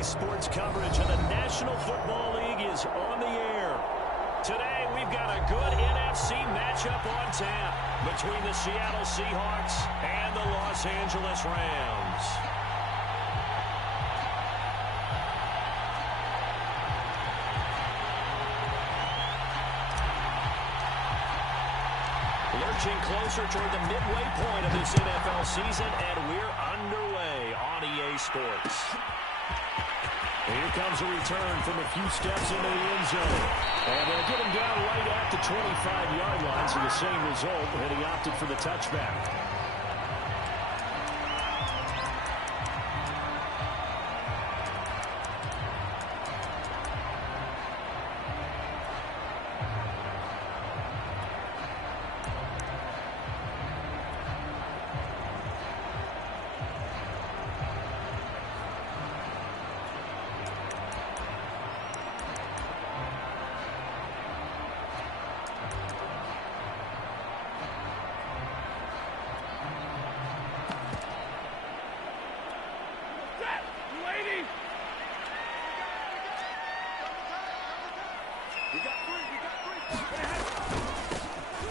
Today's sports coverage of the National Football League is on the air. Today, we've got a good NFC matchup on tap between the Seattle Seahawks and the Los Angeles Rams. Lurching closer toward the midway point of this NFL season, and we're underway on EA Sports. Here comes a return from a few steps into the end zone. And they'll get him down right at the 25-yard line, so the same result, and he opted for the touchback.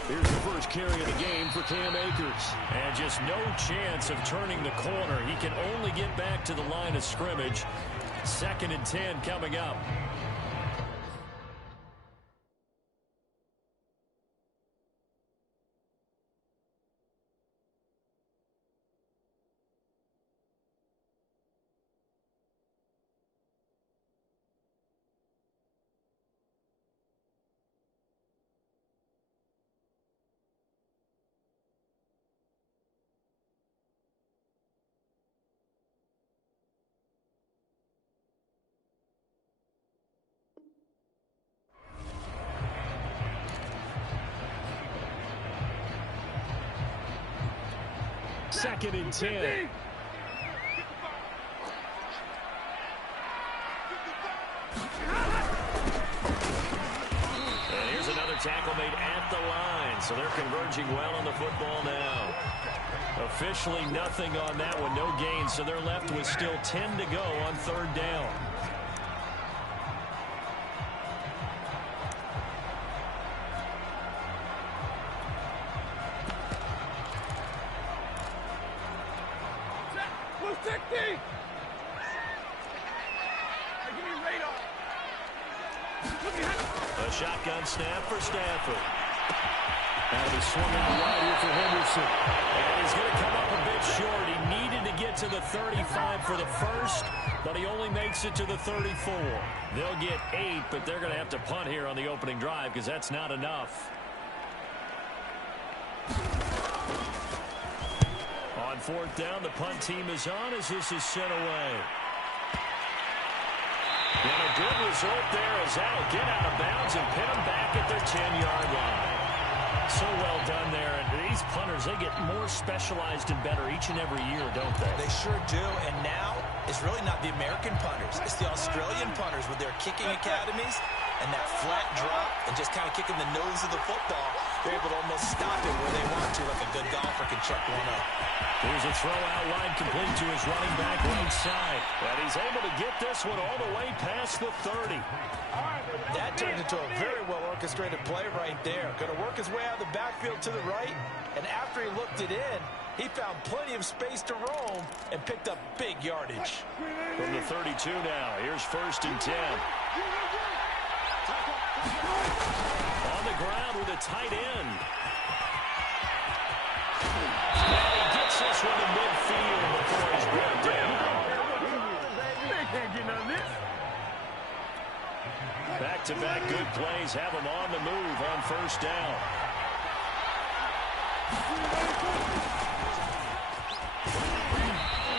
Here's the first carry of the game for Cam Akers. And just no chance of turning the corner. He can only get back to the line of scrimmage. 2nd and 10 coming up. Second and 10. And here's another tackle made at the line. So they're converging well on the football now. Officially nothing on that one. No gain. So they're left with still 10 to go on 3rd down. A shotgun snap for Stafford. And he's swung out wide here for Henderson. And he's going to come up a bit short. He needed to get to the 35 for the first, but he only makes it to the 34. They'll get 8, but they're going to have to punt here on the opening drive because that's not enough. On 4th down, the punt team is on as this is sent away. And a good result there as that'll get out of bounds and pin them back at their 10-yard line. So well done there. And these punters, they get more specialized and better each and every year, don't they? They sure do. And now it's really not the American punters. It's the Australian punters with their kicking academies and that flat drop and just kind of kicking the nose of the football. They're able to almost stop it where they want to, like a good golfer can chuck one up. Here's a throw out wide complete to his running back right side. And he's able to get this one all the way past the 30. That turned into a very well-orchestrated play right there. Going to work his way out of the backfield to the right. And after he looked it in, he found plenty of space to roam and picked up big yardage. From the 32 now, here's 1st and 10. On the ground with a tight end. And he gets this one to midfield before he's brought down. Back-to-back good plays have him on the move on 1st down.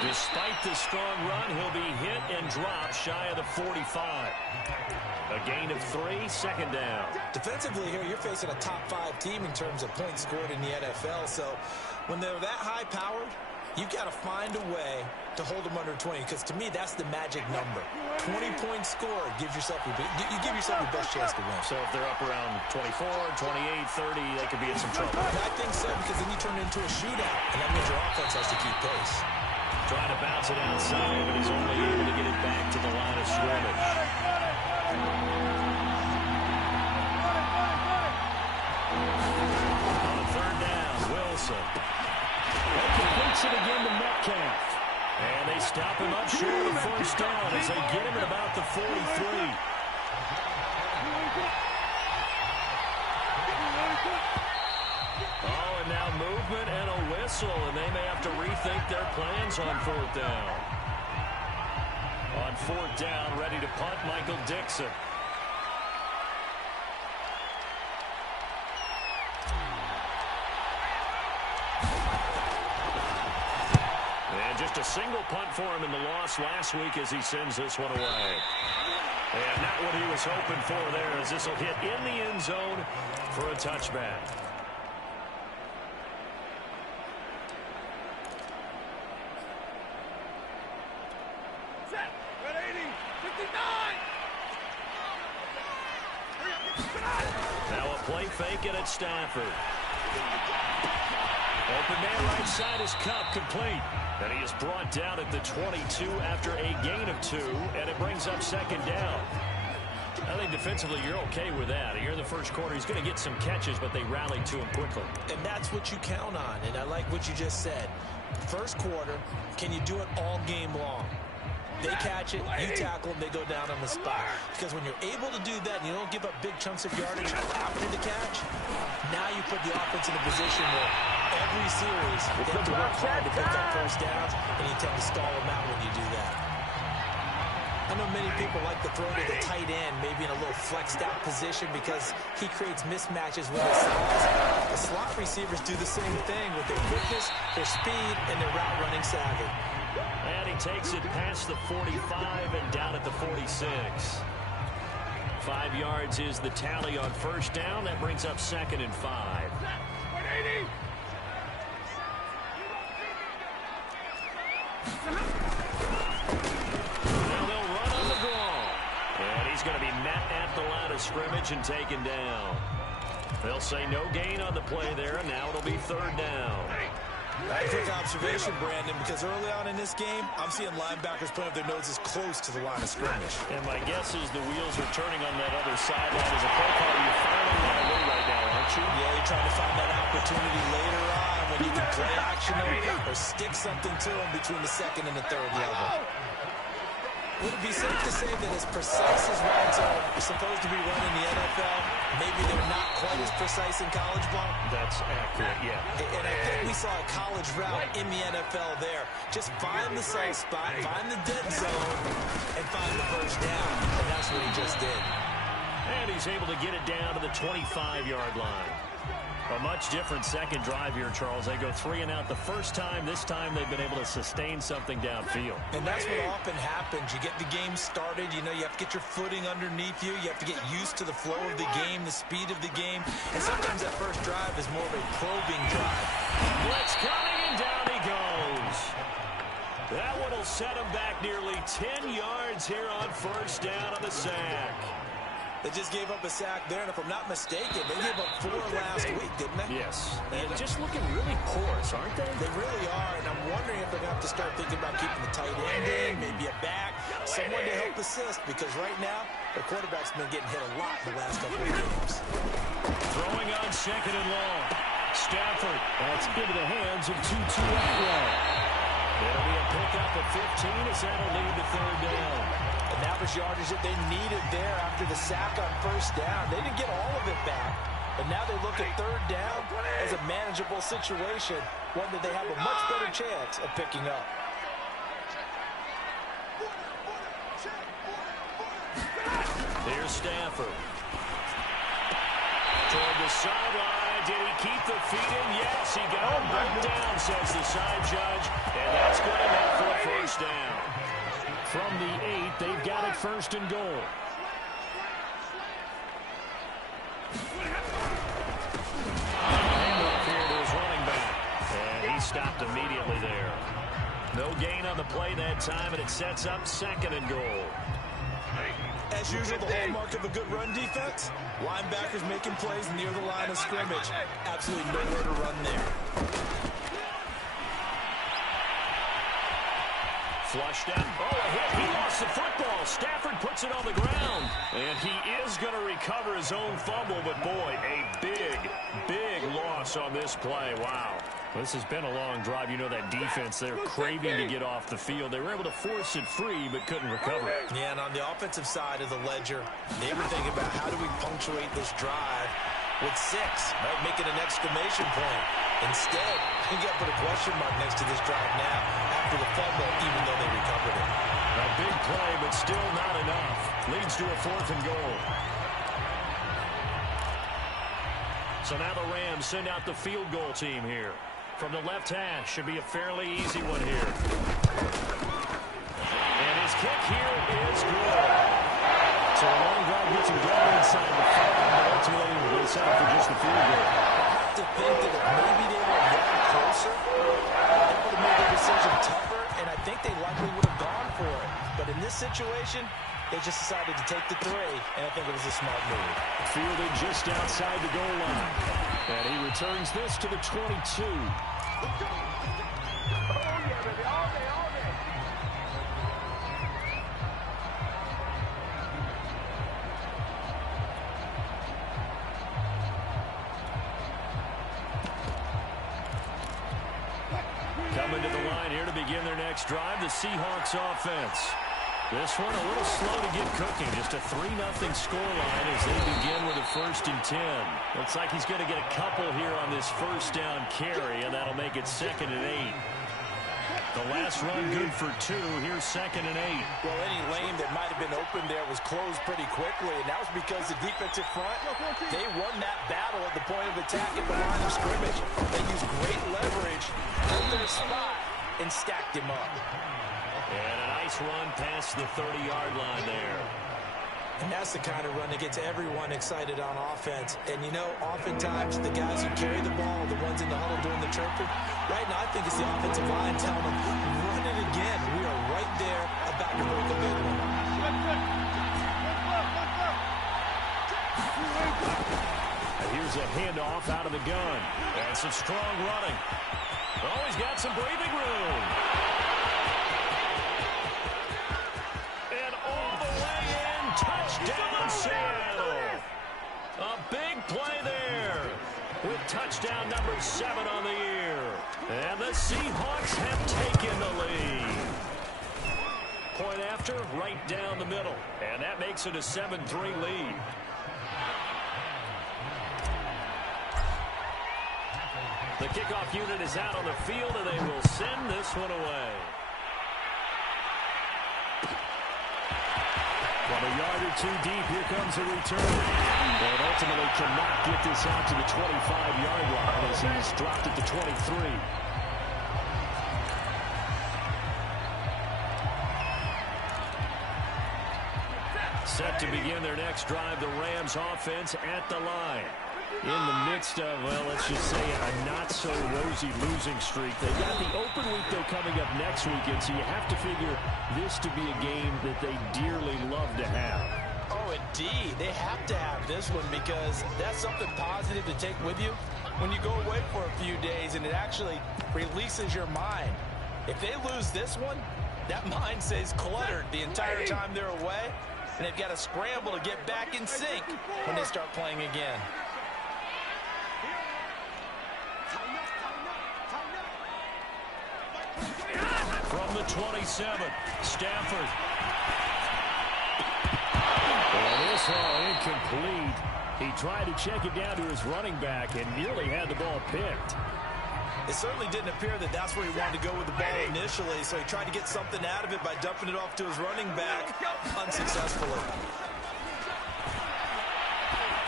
Despite the strong run, he'll be hit and dropped shy of the 45. A gain of 3, 2nd down. Defensively here, you're facing a top-5 team in terms of points scored in the NFL. So when they're that high-powered, you got to find a way to hold them under 20, because to me, that's the magic number. 20 points scored gives yourself you give yourself your best chance to win. So if they're up around 24, 28, 30, they could be in some trouble. I think so, because then you turn it into a shootout, and that means your offense has to keep pace. Trying to bounce it outside, but he's only able to get it back to the line of scrimmage. On third down, Wilson. He completes it again to Metcalf. And they stop him up short of first down as they get him at about the 43. Oh, and now movement and a whistle, and they may have to rethink their plans on fourth down. On fourth down, ready to punt, Michael Dixon. And just a single punt for him in the loss last week as he sends this one away. And not what he was hoping for there, as this will hit in the end zone for a touchback. Now a play fake it at Stafford. Open man right side is Cup, complete. And he is brought down at the 22 after a gain of 2, and it brings up second down. I think defensively you're okay with that. Here in the first quarter, he's going to get some catches, but they rallied to him quickly. And that's what you count on, and I like what you just said. First quarter, can you do it all game long? They catch it, you tackle them, they go down on the spot. Because when you're able to do that and you don't give up big chunks of yardage after the catch, now you put the offense in a position where every series they have to work hard to pick up first downs, and you tend to stall them out when you do that. I know many people like to throw to the tight end, maybe in a little flexed out position because he creates mismatches with his size. The slot receivers do the same thing with their quickness, their speed, and their route running savvy. And he takes it past the 45 and down at the 46. 5 yards is the tally on first down. That brings up second and 5. Now they'll run on the draw. And he's going to be met at the line of scrimmage and taken down. They'll say no gain on the play there, and now it'll be third down. Quick observation, Brandon, because early on in this game, I'm seeing linebackers putting up their noses close to the line of scrimmage. And my guess is the wheels are turning on that other sideline as a play call. You're firing that way right now, aren't you? Yeah, you're trying to find that opportunity later on when you can play action or stick something to them between the second and the third level. Would it be safe to say that as precise as routes are supposed to be run in the NFL, maybe they're not quite as precise in college ball? That's accurate, yeah. And I think we saw a college route in the NFL there. Just find the safe spot, find the dead zone, and find the first down. And that's what he just did. And he's able to get it down to the 25-yard line. A much different second drive here, Charles. They go 3 and out the first time. This time they've been able to sustain something downfield. And that's what often happens. You get the game started. You know, you have to get your footing underneath you. You have to get used to the flow of the game, the speed of the game. And sometimes that first drive is more of a probing drive. Blitz coming, and down he goes. That one will set him back nearly 10 yards here on first down on the sack. They just gave up a sack there, and if I'm not mistaken, they gave up 4 last week, didn't they? Yes. And just looking really porous, aren't they? They really are, and I'm wondering if they're going to have to start thinking about keeping the tight end in, maybe a back, someone to help assist, because right now, their quarterback's been getting hit a lot in the last couple of games. Throwing on second and long. Stafford. That's into the hands of Tutu Atwell. It'll be a pickup of 15 as that'll lead to third down. And that was yardage that they needed there after the sack on first down. They didn't get all of it back. But now they look at third down as a manageable situation, one that they have a much better chance of picking up. Here's Stafford. Toward the sideline. Did he keep the feet in? Yes, he got him right down, says the side judge. And that's good enough for a first down. From the 8, they've got it first and goal. Handoff here to his running back. And he stopped immediately there. No gain on the play that time, and it sets up second and goal. As usual, the hallmark of a good run defense, linebackers making plays near the line of scrimmage. Absolutely nowhere to run there. Flushed out. Oh, a hit. He lost the football. Stafford puts it on the ground. And he is going to recover his own fumble, but boy, a big, big loss on this play. Wow. This has been a long drive. You know that defense, they're craving to get off the field. They were able to force it free, but couldn't recover it. Yeah, and on the offensive side of the ledger, they were thinking about how do we punctuate this drive with 6, right? Making an exclamation point. Instead, you got to put a question mark next to this drive now after the fumble, even though they recovered it. A big play, but still not enough. Leads to a 4th and goal. So now the Rams send out the field goal team here. From the left hash, should be a fairly easy one here. And his kick here is good. So a long drive gets him down inside the 5, but ultimately they settle for just the field goal. I have to think that if maybe they were that closer, that would have made the decision tougher, and I think they likely would have gone for it. But in this situation, they just decided to take the 3, and I think it was a smart move. Fielded just outside the goal line. And he returns this to the 22. Coming to the line here to begin their next drive, the Seahawks offense. This one a little slow to get cooking. Just a 3-0 scoreline as they begin with a 1st and 10. Looks like he's going to get a couple here on this 1st down carry, and that'll make it 2nd and 8. The last run good for 2. Here's 2nd and 8. Well, any lane that might have been open there was closed pretty quickly, and that was because the defensive front, they won that battle at the point of attack at the line of scrimmage. They used great leverage in their spot and stacked him up. And a nice run past the 30-yard line there. And that's the kind of run that gets everyone excited on offense. And, you know, oftentimes the guys who carry the ball, the ones in the huddle doing the chirping, right now I think it's the offensive line telling them, run it again. We are right there about to break a big one. And here's a handoff out of the gun. And some strong running. Oh, he's got some breathing room. Touchdown, Seattle. A big play there with touchdown number 7 on the year. And the Seahawks have taken the lead. Point after, right down the middle. And that makes it a 7-3 lead. The kickoff unit is out on the field, and they will send this one away. From a yard or 2 deep, here comes a return. And ultimately cannot get this out to the 25-yard line as he's dropped at the 23. Set to begin their next drive, the Rams offense at the line. In the midst of, well, let's just say a not-so-rosy losing streak. They've got the open week, though, coming up next weekend, so you have to figure this to be a game that they dearly love to have. Oh, indeed. They have to have this one because that's something positive to take with you when you go away for a few days, and it actually releases your mind. If they lose this one, that mind stays cluttered the entire time they're away, and they've got to scramble to get back in sync when they start playing again. From the 27, Stafford. And this one incomplete. He tried to check it down to his running back and nearly had the ball picked. It certainly didn't appear that that's where he wanted to go with the ball initially, so he tried to get something out of it by dumping it off to his running back unsuccessfully.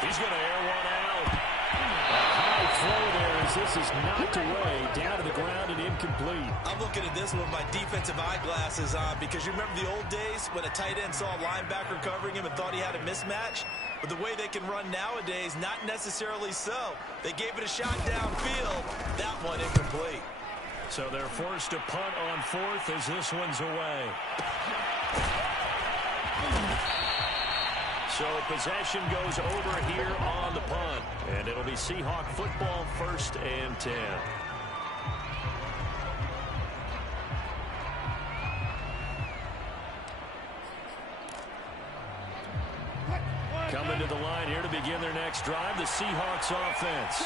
He's going to air one out. A high throw there as this is knocked away, down to the ground and incomplete. I'm looking at this with my defensive eyeglasses on because you remember the old days when a tight end saw a linebacker covering him and thought he had a mismatch? But the way they can run nowadays, not necessarily so. They gave it a shot downfield. That one incomplete. So they're forced to punt on 4th as this one's away. So possession goes over here on the punt. And it'll be Seahawk football, 1st and 10. next drive, the Seahawks offense.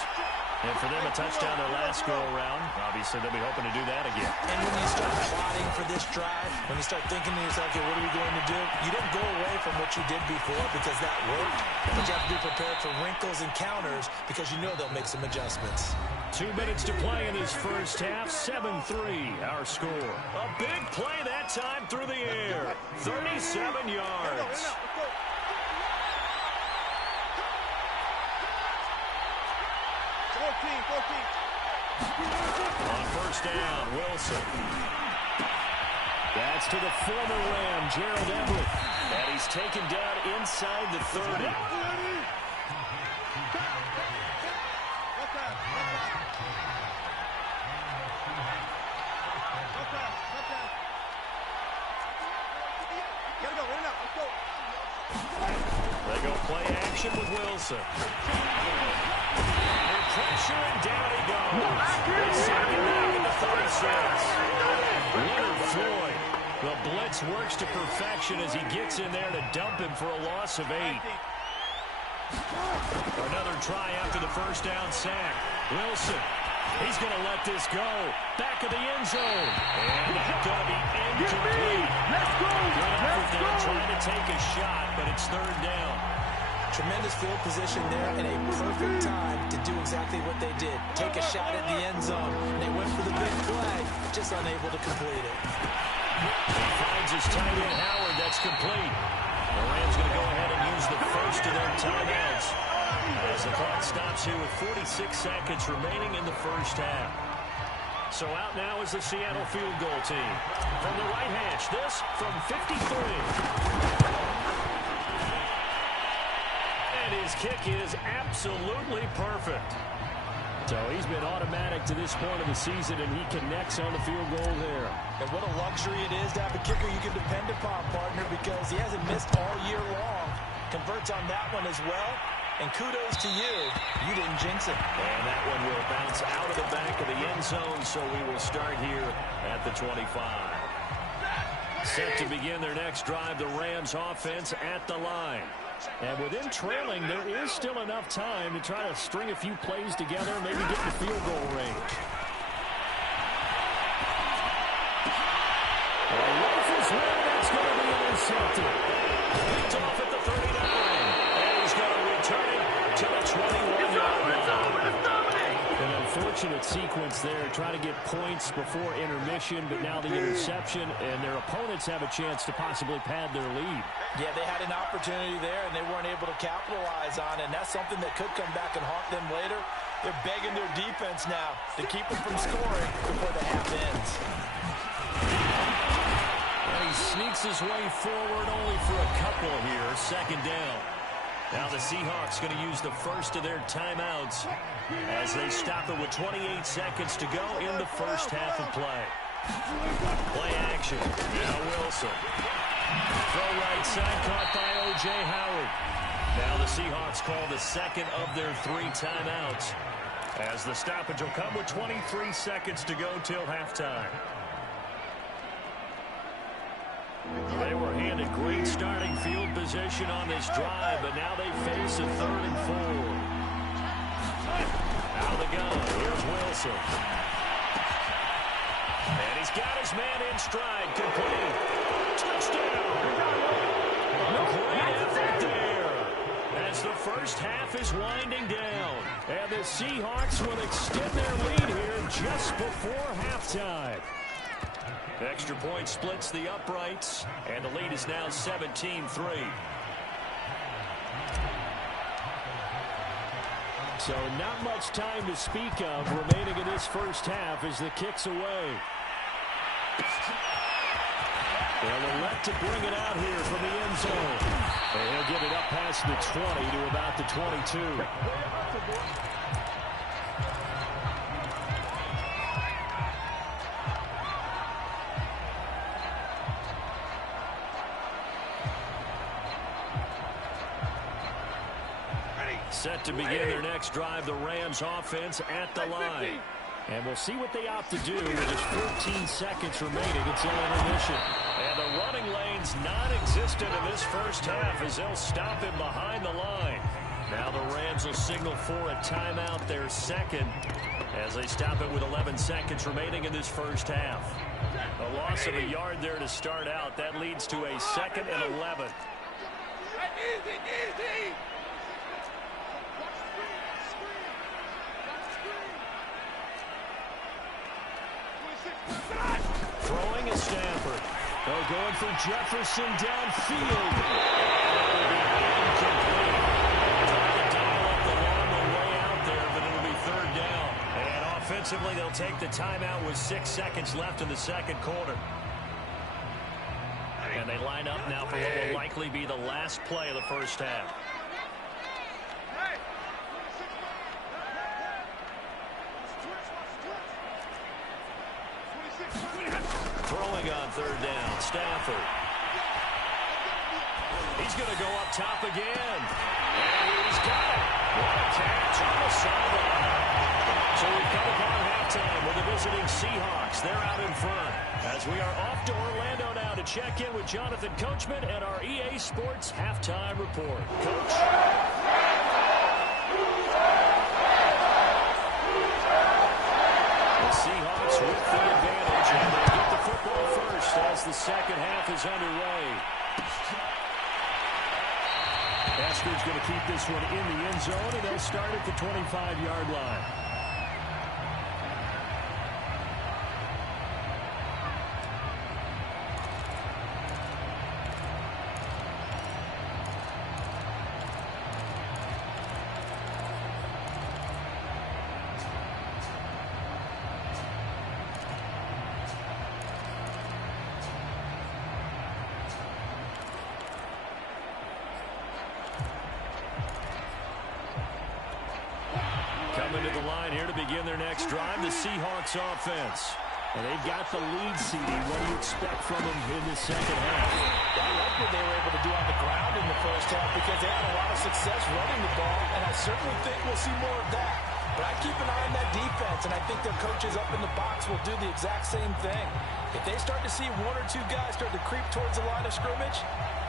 And for them, a touchdown their last go-around. Obviously, they'll be hoping to do that again. And when you start plotting for this drive, when you start thinking to yourself, okay, what are we going to do? You didn't go away from what you did before because that worked. But you have to be prepared for wrinkles and counters because you know they'll make some adjustments. 2 minutes to play in this first half. 7-3, our score. A big play that time through the air. 37 yards. On first down, Wilson. That's to the former Ram, Gerald Everett. And he's taken down inside the 30. They go play action with Wilson. Pressure, and down he goes. Second down at the 36. Leonard Floyd. The blitz works to perfection as he gets in there to dump him for a loss of 8. Another try after the first down sack. Wilson. He's going to let this go. Back of the end zone. And that's going to be incomplete. Let's go. Good effort there trying to take a shot, but it's third down. Tremendous field position there and a perfect time to do exactly what they did. Take a shot at the end zone. And they went for the big play, just unable to complete it. He finds his tight end Howard. That's complete. The Rams going to go ahead and use the first of their timeouts as the clock stops here with 46 seconds remaining in the first half. So out now is the Seattle field goal team. From the right hash, this from 53. His kick is absolutely perfect. So he's been automatic to this point of the season, and he connects on the field goal there. And what a luxury it is to have a kicker you can depend upon, partner, because he hasn't missed all year long. Converts on that one as well. And kudos to you. You didn't jinx it. And that one will bounce out of the back of the end zone, so we will start here at the 25. Set to begin their next drive, the Rams offense at the line. And with him trailing, there is still enough time to try to string a few plays together and maybe get to field goal range. Rifles one, that's going to be intercepted. It's off at the 39. And he's going to return it to the 21-yard line. An unfortunate sequence there, trying to get points before intermission, but now the interception, and their opponents have a chance to possibly pad their lead. Yeah, they had an opportunity there, and they weren't able to capitalize on it, and that's something that could come back and haunt them later. They're begging their defense now to keep them from scoring before the half ends. And he sneaks his way forward only for a couple here. Second down. Now the Seahawks going to use the first of their timeouts as they stop it with 28 seconds to go in the first half of play. Play action. Now Wilson. Throw right side, caught by O.J. Howard. Now the Seahawks call the second of their 3 timeouts as the stoppage will come with 23 seconds to go till halftime. They were handed great starting field position on this drive, but now they face a 3rd and 4. Out of the gun, here's Wilson. And he's got his man in stride, complete. Touchdown! Great effort there as the first half is winding down. And the Seahawks will extend their lead here just before halftime. Extra point splits the uprights, and the lead is now 17-3. So not much time to speak of remaining in this first half as the kick's away. They'll elect to bring it out here from the end zone. And he'll get it up past the 20 to about the 22. Set to begin their next drive, the Rams offense at the line. And we'll see what they opt to do with just 14 seconds remaining until intermission. And the running lane's non-existent in this first half as they'll stop him behind the line. Now the Rams will signal for a timeout, their second, as they stop it with 11 seconds remaining in this first half. A loss of a yard there to start out. That leads to a 2nd and 11. Throwing is Stafford. They're going for Jefferson downfield. Trying to dial up the long way out there, but it'll be 3rd down. And offensively, they'll take the timeout with 6 seconds left in the second quarter. And they line up now for what will likely be the last play of the first half. Throwing on 3rd down, Stafford. He's going to go up top again. And he's got it. What a catch on the sideline. So we've come upon halftime with the visiting Seahawks. They're out in front. As we are off to Orlando now to check in with Jonathan Coachman and our EA Sports Halftime Report. Coach? The Seahawks with the advantage, and they get the football first as the second half is underway. Asker's going to keep this one in the end zone, and they'll start at the 25-yard line. Coming to the line here to begin their next drive, the Seahawks offense. And they've got the lead seeding. What do you expect from them in the second half? I like what they were able to do on the ground in the first half because they had a lot of success running the ball, and I certainly think we'll see more of that. But I keep an eye on that defense, and I think their coaches up in the box will do the exact same thing. If they start to see 1 or 2 guys start to creep towards the line of scrimmage,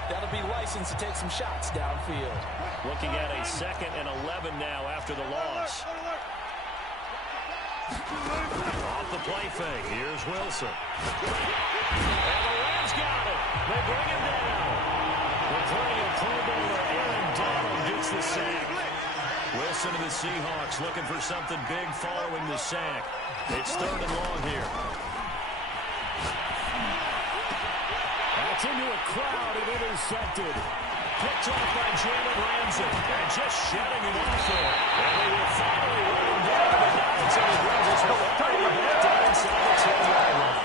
that'll be licensed to take some shots downfield. Looking at a 2nd and 11 now after the loss. Off the play fake. Here's Wilson. And the Rams got it. They bring him down. The play of Pro Bowler Aaron Donald gets the sack. Wilson and the Seahawks looking for something big following the sack. It's 3rd and long here. That's into a crowd and intercepted. Picked off by Jalen Ramsey. And just shutting him off there. And they will finally run him down. But now it's on the ground. It's already back down inside the 10-yard line.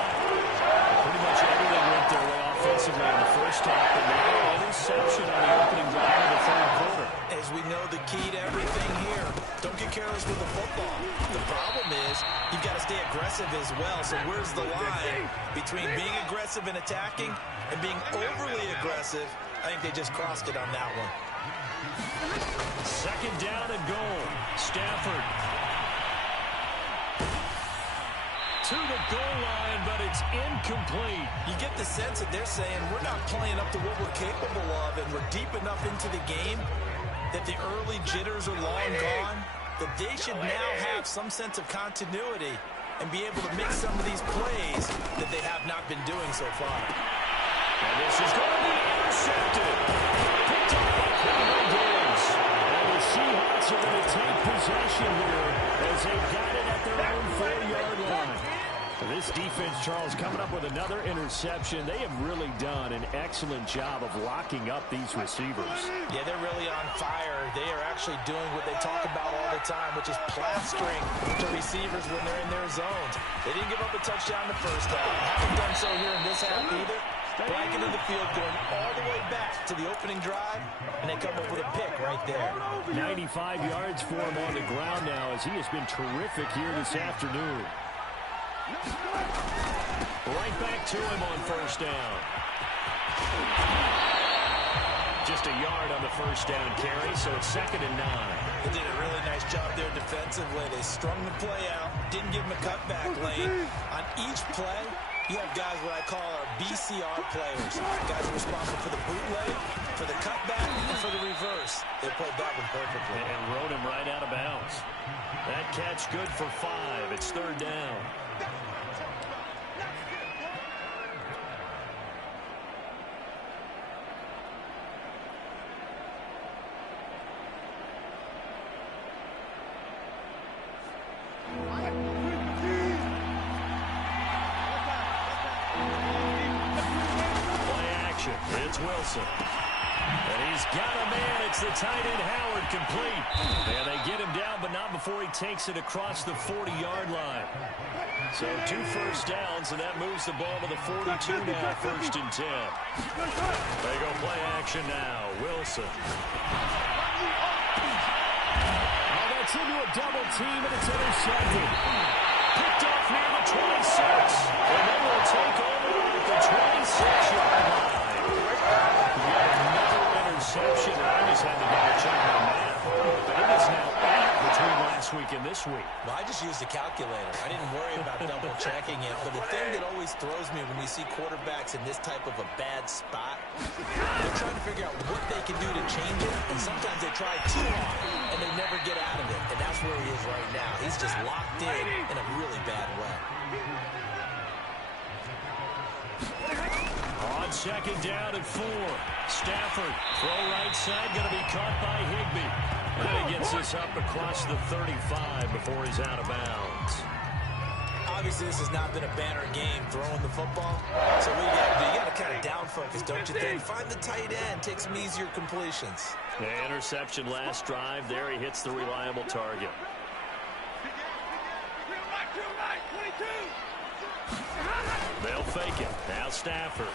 Pretty much everything went their way offensively in the first half. But now an interception on the opening drive of the 3rd quarter. As we know, the key to everything here, don't get careless with the football. The problem is you've got to stay aggressive as well. So where's the line between being aggressive and attacking and being overly aggressive? I think they just crossed it on that one. 2nd down and goal. Stafford to the goal line, but it's incomplete. You get the sense that they're saying we're not playing up to what we're capable of, and we're deep enough into the game that the early jitters are long gone, that they should now have some sense of continuity and be able to make some of these plays that they have not been doing so far. And this is going to be intercepted. Picked up by Quentin Diggs. And the Seahawks are going to take possession here as they've got it at their own 4-yard line. This defense, Charles, coming up with another interception. They have really done an excellent job of locking up these receivers. Yeah, they're really on fire. They are actually doing what they talk about all the time, which is plastering to receivers when they're in their zones. They didn't give up a touchdown the first half. Haven't done so here in this half either. Blanket in the field going all the way back to the opening drive, and they come up with a pick right there. 95 yards for him on the ground now as he has been terrific here this afternoon. Right back to him on 1st down. Just a yard on the 1st down carry, so it's 2nd and 9. They did a really nice job there defensively. They strung the play out, didn't give him a cutback lane. On each play, You have guys what I call our BCR players. Guys are responsible for the bootleg, for the cutback, and for the reverse. They played that one perfectly. And rode him right out of bounds. That catch good for 5. It's 3rd down. It's Wilson. And he's got a man. It's the tight end, Howard, complete. And they get him down, but not before he takes it across the 40-yard line. So 2 first downs, and that moves the ball to the 42 now, 1st and 10. They go play action now. Wilson. Oh, that's into a double team, and it's intercepted. Picked off near the 26. And they will take over at the 26-yard line. Another interception. I just had to double-check my math. But it is now 8 between last week and this week. Well, I just used a calculator. I didn't worry about double-checking it. But the thing that always throws me when we see quarterbacks in this type of a bad spot, they're trying to figure out what they can do to change it. And sometimes they try too hard, and they never get out of it. And that's where he is right now. He's just locked in a really bad way. On 2nd down and 4. Stafford, throw right side, going to be caught by Higbee. And he gets this up across the 35 before he's out of bounds. Obviously, this has not been a banner game throwing the football. So what you got to kind of down focus, don't you think? Find the tight end, take some easier completions. The interception last drive. There he hits the reliable target. They'll fake it. Now Stafford.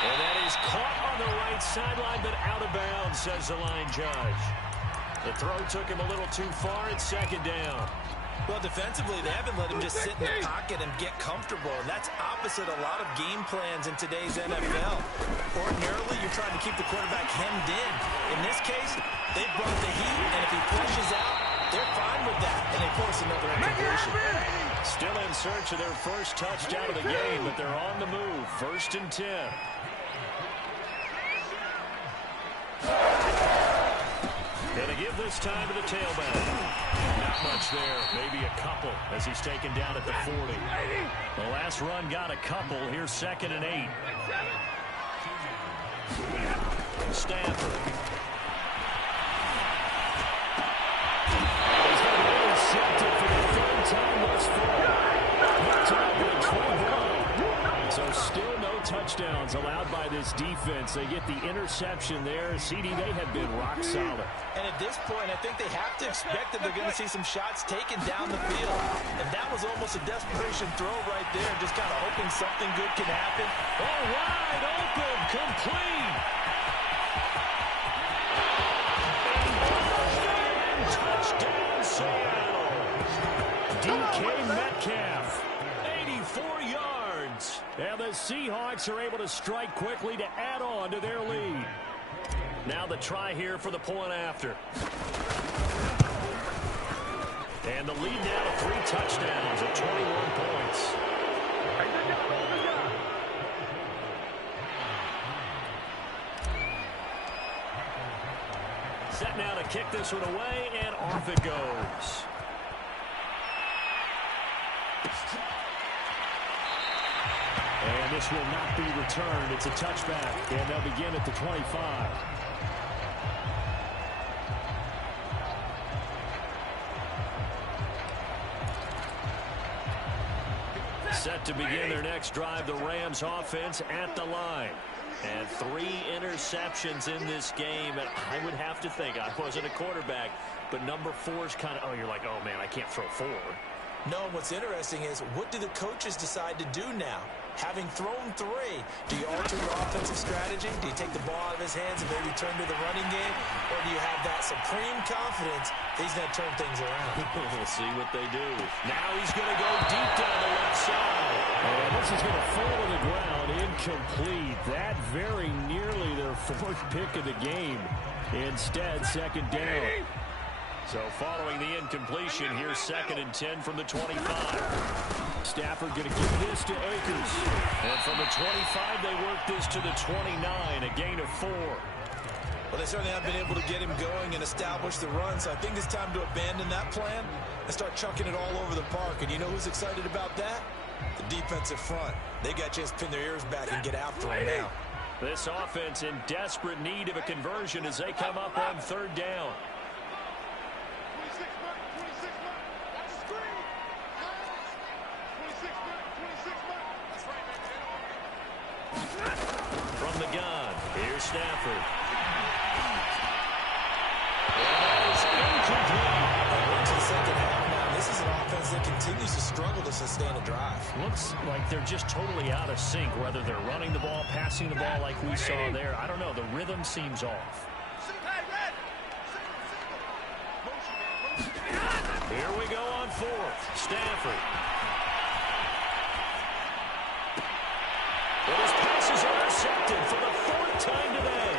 And that is caught on the right sideline, but out of bounds, says the line judge. The throw took him a little too far. It's 2nd down. Well, defensively, they haven't let him just sit in the pocket and get comfortable, and that's opposite a lot of game plans in today's NFL. Ordinarily, you're trying to keep the quarterback hemmed in. In this case, they brought the heat, and if he flushes out, they're fine with that, and they force another incompletion. Still in search of their first touchdown of the game, but they're on the move. 1st and 10. Gonna give this time to the tailback. Not much there, maybe a couple as he's taken down at the 40. The last run got a couple. Here's 2nd and 8. Stafford. He's going to be intercepted for the 3rd time thus far. So still no touchdowns allowed by this defense. They get the interception there. CD, they have been rock solid. And at this point, I think they have to expect that they're going to see some shots taken down the field. And that was almost a desperation throw right there, just kind of hoping something good can happen. Oh, wide open, complete. Touchdown, Seattle. DK Metcalf, 84 yards. And the Seahawks are able to strike quickly to add on to their lead. Now the try here for the point after. And the lead now to 3 touchdowns at 21 points. Set now to kick this one away, and off it goes. And this will not be returned. It's a touchback, and they'll begin at the 25. Set to begin their next drive, the Rams offense at the line. And 3 interceptions in this game, and I would have to think, I wasn't a quarterback, but number 4 is kind of, oh, you're like, oh, man, I can't throw 4. No, what's interesting is, what do the coaches decide to do now? Having thrown 3, do you alter your offensive strategy? Do you take the ball out of his hands and maybe turn to the running game? Or do you have that supreme confidence that he's going to turn things around? We'll see what they do. Now he's going to go deep down the left side. And this is going to fall to the ground, incomplete. That very nearly their 4th pick of the game. Instead, 2nd down. So following the incompletion, here's 2nd and 10 from the 25. Stafford going to give this to Akers. And from the 25, they work this to the 29, a gain of 4. Well, they certainly have been able to get him going and establish the run, so I think it's time to abandon that plan and start chucking it all over the park. And you know who's excited about that? The defensive front. They got a chance to pin their ears back and get after him now. This offense in desperate need of a conversion as they come up on 3rd down. From the gun, here's Stafford. Into the second half now, this is an offense that continues to struggle to sustain a drive. Looks like they're just totally out of sync, whether they're running the ball, passing the ball like we saw there. I don't know. The rhythm seems off. Here we go on 4th. Stafford. But his pass is intercepted for the 4th time today.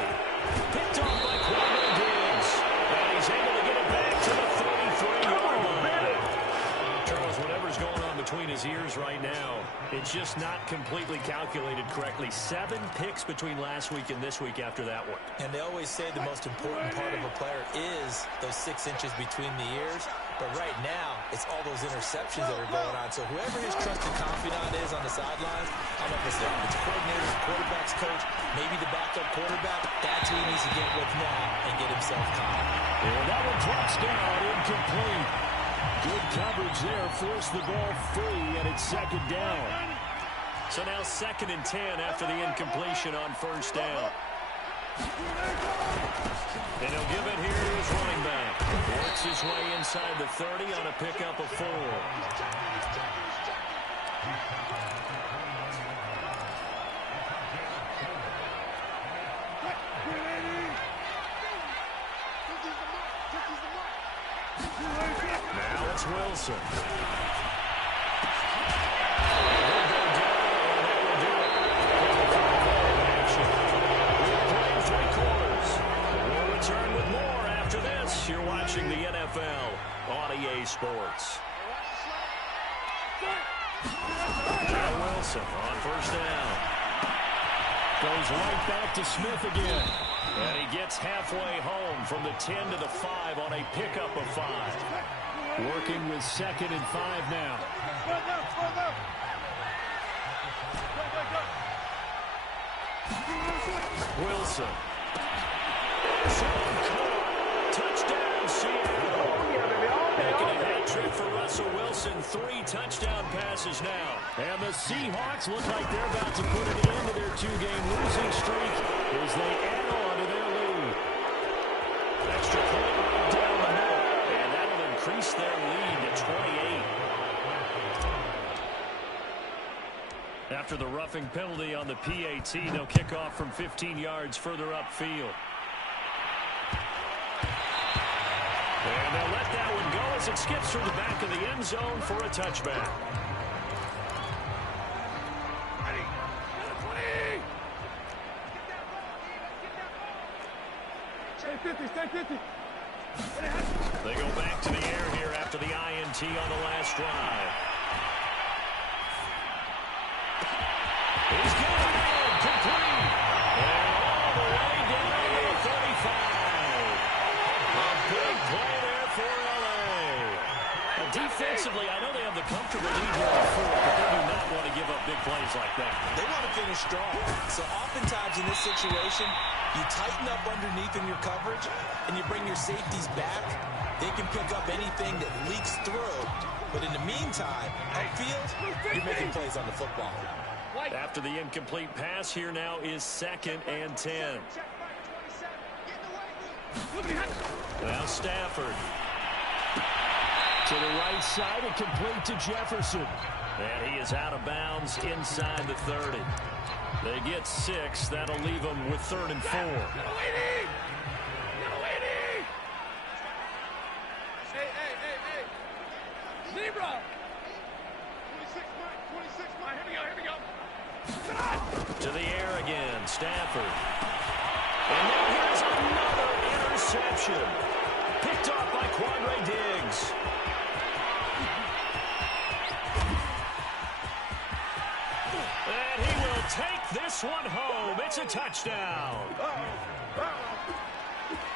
Picked off by Quavo Diggs. And he's able to get it back to the 33-yard line. Charles, whatever's going on between his ears right now, it's just not completely calculated correctly. 7 picks between last week and this week after that one. And they always say the most important part of a player is those 6 inches between the ears. But right now, it's all those interceptions that are going on. So whoever his trusted confidant is on the sidelines, I don't know if it's the coordinator, quarterback's coach, maybe the backup quarterback, that's who he needs to get with now and get himself calm. And that one drops down, incomplete. Good coverage there, forced the ball free, and it's 2nd down. So now 2nd and 10 after the incompletion on 1st down. And he'll give it here to his running back. Works his way inside the 30 on a pickup of 4. Now it's Wilson. Return with more after this. You're watching the NFL on EA Sports. Joe Wilson on 1st down. Goes right back to Smith again. And he gets halfway home from the 10 to the 5 on a pickup of 5. Working with 2nd and 5 now. Wilson. Touchdown, Seattle. Making a hat trick for Russell Wilson. 3 touchdown passes now. And the Seahawks look like they're about to put an end to their 2-game losing streak as they add on to their lead. Extra point right down the middle. And that'll increase their lead to 28. After the roughing penalty on the PAT, they'll kick off from 15 yards further upfield. And they'll let that one go as it skips through the back of the end zone for a touchback. They go back to the air here after the INT on the last drive. He's got it, complete. And all the way down to the 35. A big play there for LA. Defensively, I know they have the comfortable lead here on 4, but they do not want to give up big plays like that. They want to finish strong. So oftentimes in this situation, you tighten up underneath in your coverage, and you bring your safeties back. They can pick up anything that leaks through. But in the meantime, upfield, you're making plays on the football. After the incomplete pass, here now is 2nd and 10. Now Stafford. To the right side and complete to Jefferson. And he is out of bounds inside the 30. They get 6. That'll leave them with 3rd and 4. Hey. Zebra. 26, here we go. To the air again, Stafford. And then here's another interception. Picked off by Quandre Diggs. And he will take this one home. It's a touchdown.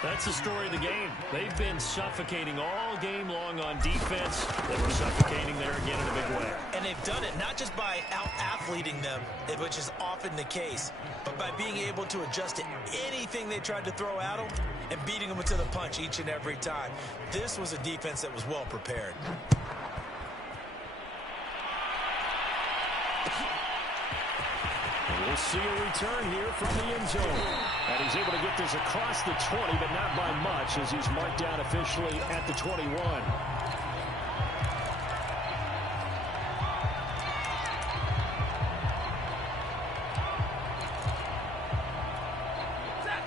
That's the story of the game. They've been suffocating all game long on defense. They were suffocating there again in a big way. And they've done it not just by out-athleting them, which is often the case, but by being able to adjust to anything they tried to throw at them and beating them to the punch each and every time. This was a defense that was well prepared. We'll see a return here from the end zone. And he's able to get this across the 20, but not by much, as he's marked down officially at the 21.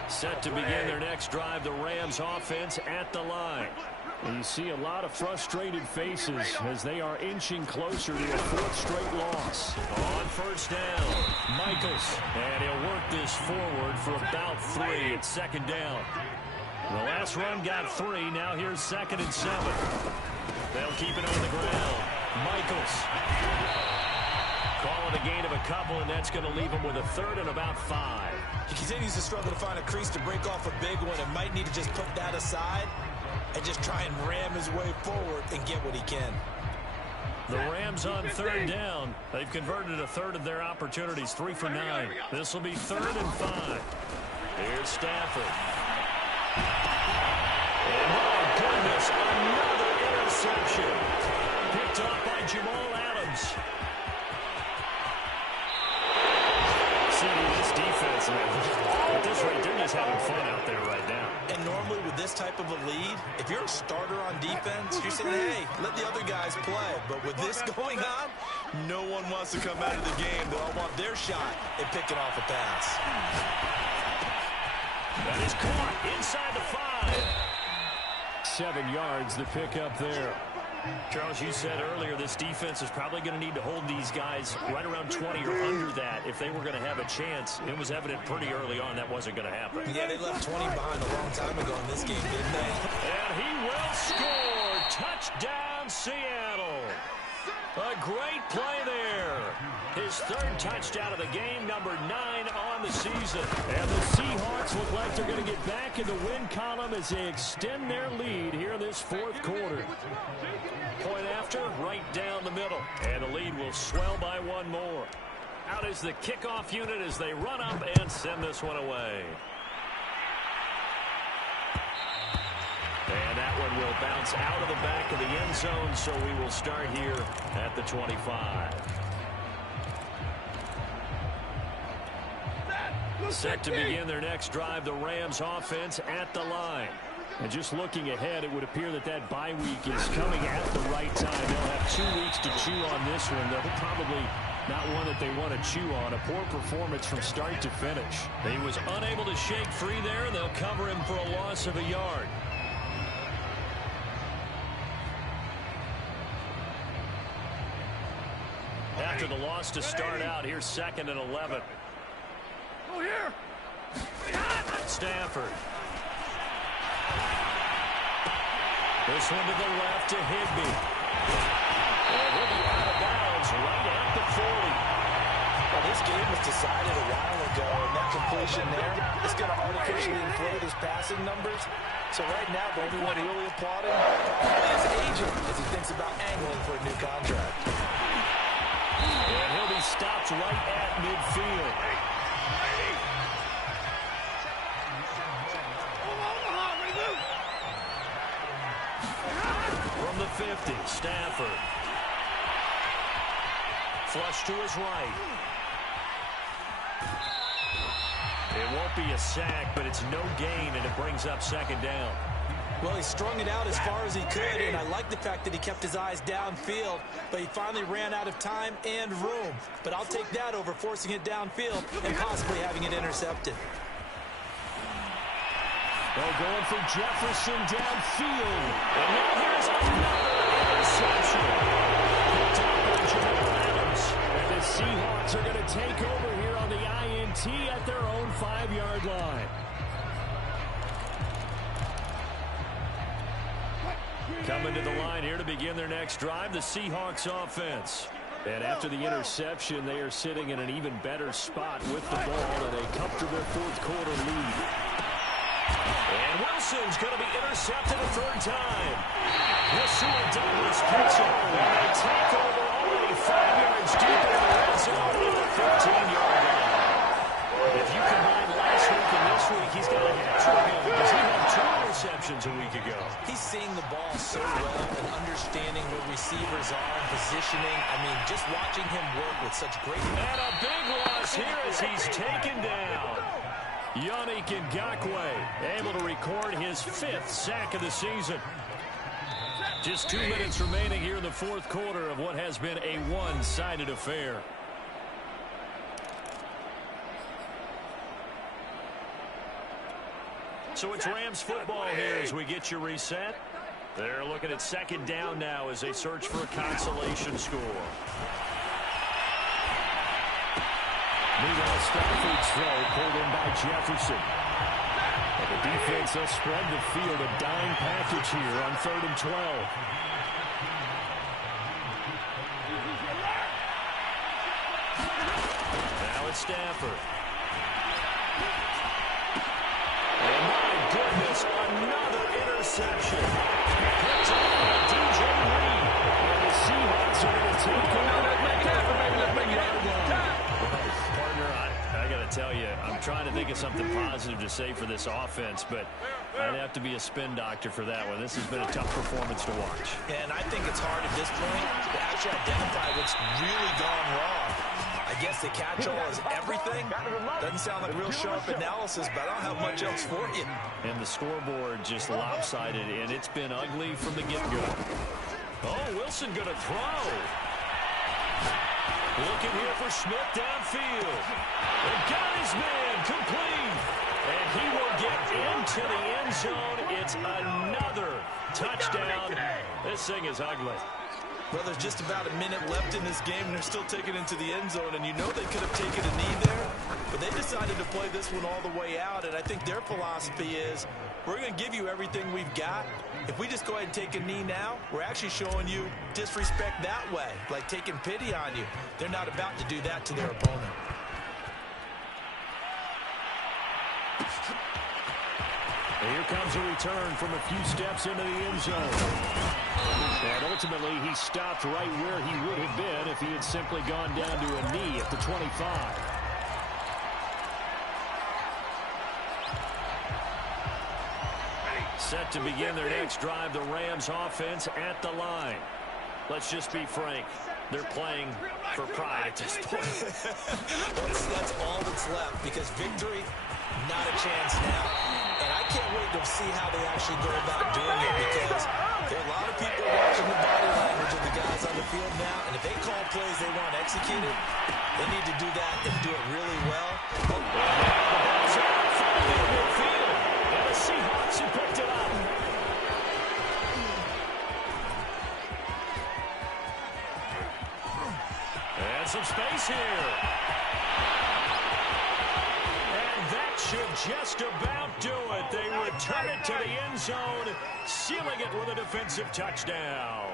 Set to begin their next drive, the Rams offense at the line. And you see a lot of frustrated faces as they are inching closer to a fourth straight loss. On first down, Michaels. And he'll work this forward for about 3 at second down. The last run got 3. Now here's 2nd and 7. They'll keep it on the ground. Michaels. Calling a gain of a couple, and that's going to leave him with a 3rd and about 5. He continues to struggle to find a crease to break off a big one and might need to just put that aside and just try and ram his way forward and get what he can. The Rams on 3rd down. They've converted a 1/3 of their opportunities, 3 for 9. This will be 3rd and 5. Here's Stafford. And oh goodness, another interception. Picked off by Jamal Adams. See, this defense, at this rate, they're just having fun out there right now. And normally with this type of a lead, if you're a starter on defense, you're saying, hey, let the other guys play. But with this going on, no one wants to come out of the game. They all want their shot at picking off a pass. That is caught inside the 5. 7 yards, the pickup there. Charles, you said earlier this defense is probably going to need to hold these guys right around 20 or under that if they were going to have a chance. It was evident pretty early on that wasn't going to happen. Yeah, they left 20 behind a long time ago in this game, didn't they? And he will score. Touchdown, Seattle. A great play there. His 3rd touchdown of the game, number 9 on the season. And the Seahawks look like they're going to get back in the win column as they extend their lead here in this 4th quarter. Point after, right down the middle. And the lead will swell by 1 more. Out is the kickoff unit as they run up and send this one away. And that one will bounce out of the back of the end zone, so we will start here at the 25. Set to begin their next drive, the Rams offense at the line. And just looking ahead, it would appear that that bye week is coming at the right time. They'll have 2 weeks to chew on this one. They'll probably not one that they want to chew on. A poor performance from start to finish. He was unable to shake free there, and they'll cover him for a loss of a yard. After the loss to start out, here's 2nd and 11. Oh, here. Stafford. This one to the left to Higbee. And he'll be out of bounds right at the 40. Well, this game was decided a while ago, and that completion there is going to artificially inflate his passing numbers. So right now, the only one really applauding probably his agent as he thinks about angling for a new contract. And he'll be stopped right at midfield. From the 50, Stafford. Flush to his right. It won't be a sack, but it's no gain, and it brings up 2nd down. Well, he strung it out as far as he could, and I like the fact that he kept his eyes downfield, but he finally ran out of time and room. But I'll take that over forcing it downfield and possibly having it intercepted. They're going for Jefferson downfield. And now here's another interception. Picked up by Jamal Adams. And the Seahawks are going to take over here on the INT at their own 5-yard line. Coming to the line here to begin their next drive, the Seahawks offense. And after the interception, they are sitting in an even better spot with the ball and a comfortable fourth quarter lead. And Wilson's going to be intercepted a third time. Yeshua Douglas picks it, and they take over already 5 yards deep in the red zone at the 15-yard line. If you combine last week and this week, he's got a hat trick because he had 2 interceptions a week ago. He's seeing the ball so well and understanding where receivers are and positioning. I mean, just watching him work with such great... And a big loss here as he's taken down. Yannick Ngakoue able to record his 5th sack of the season. Just 2 minutes remaining here in the fourth quarter of what has been a one-sided affair. So it's Rams football here as we get you reset. They're looking at second down now as they search for a consolation score. Meanwhile, Stafford's throw pulled in by Jefferson. And the defense will spread the field, a dime package here on 3rd and 12. Now it's Stafford. And my goodness, another interception. Picked up by DJ Reed. And the Seahawks are going to take another yard line. Partner, I got to tell you, I'm trying to think of something positive to say for this offense, but I'd have to be a spin doctor for that one. This has been a tough performance to watch. And I think it's hard at this point to actually identify what's really gone wrong. I guess the catch-all is everything. Doesn't sound like real sharp analysis, but I don't have much else for you. And the scoreboard just lopsided, and it's been ugly from the get-go. Oh, Wilson going to throw. Looking here for Smith downfield. And got his man complete. And he will get into the end zone. It's another touchdown. This thing is ugly. Well, there's just about a minute left in this game, and they're still taking it into the end zone. And you know they could have taken a knee there, but they decided to play this one all the way out. And I think their philosophy is, we're going to give you everything we've got. If we just go ahead and take a knee now, we're actually showing you disrespect that way, like taking pity on you. They're not about to do that to their opponent. And here comes a return from a few steps into the end zone. And ultimately, he stopped right where he would have been if he had simply gone down to a knee at the 25. Set to begin their next drive, the Rams offense at the line. Let's just be frank. They're playing for pride at this point. That's all that's left, because victory, not a chance now. And I can't wait to see how they actually go about doing it, because there are a lot of people watching the body language of the guys on the field now, and if they call plays they want executed, they need to do that and do it really well. And the Seahawks have picked it up. And some space here. Should just about do it. They return it to the end zone, sealing it with a defensive touchdown.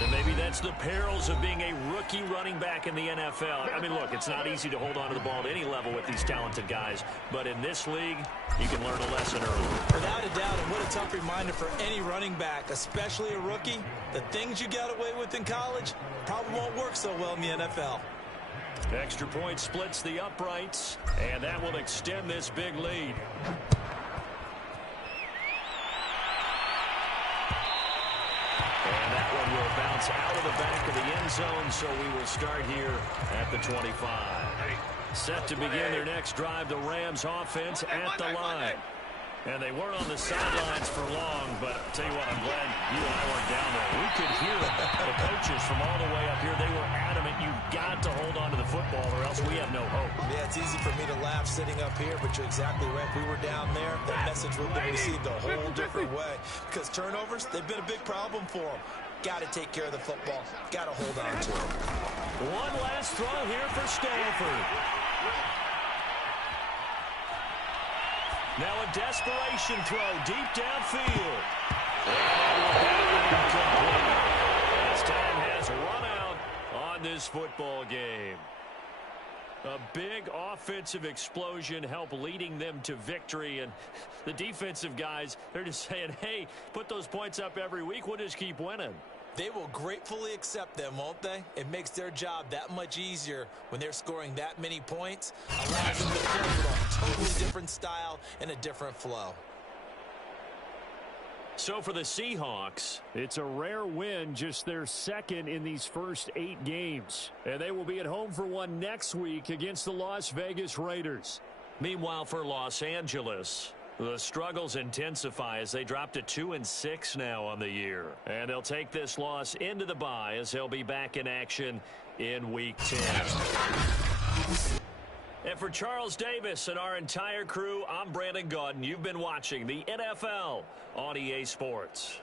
And maybe that's the perils of being a rookie running back in the NFL. I mean, look, it's not easy to hold on to the ball at any level with these talented guys, but in this league, you can learn a lesson early. Without a doubt, and what a tough reminder for any running back, especially a rookie. The things you got away with in college probably won't work so well in the NFL. Extra point splits the uprights, and that will extend this big lead. And that one will bounce out of the back of the end zone, so we will start here at the 25. Set to begin their next drive, the Rams offense at the line. And they weren't on the sidelines for long, but I'll tell you what, I'm glad you and I weren't down there. We could hear the coaches from all the way up here. They were adamant, you've got to hold on to the football or else we have no hope. Yeah, it's easy for me to laugh sitting up here, but you're exactly right. If we were down there, that message would have been received a whole different way. Because turnovers, they've been a big problem for them. Got to take care of the football. Got to hold on to it. One last throw here for Stanford. Now a desperation throw deep downfield. And will be incomplete. As time has run out on this football game. A big offensive explosion helped leading them to victory. And the defensive guys, they're just saying, hey, put those points up every week. We'll just keep winning. They will gratefully accept them, won't they? It makes their job that much easier when they're scoring that many points. Allows them to play with a totally different style and a different flow. So for the Seahawks, it's a rare win, just their second in these first 8 games. And they will be at home for one next week against the Las Vegas Raiders. Meanwhile, for Los Angeles, the struggles intensify as they drop to 2-6 now on the year. And they'll take this loss into the bye as they'll be back in action in Week 10. And for Charles Davis and our entire crew, I'm Brandon Gaudin. You've been watching the NFL on EA Sports.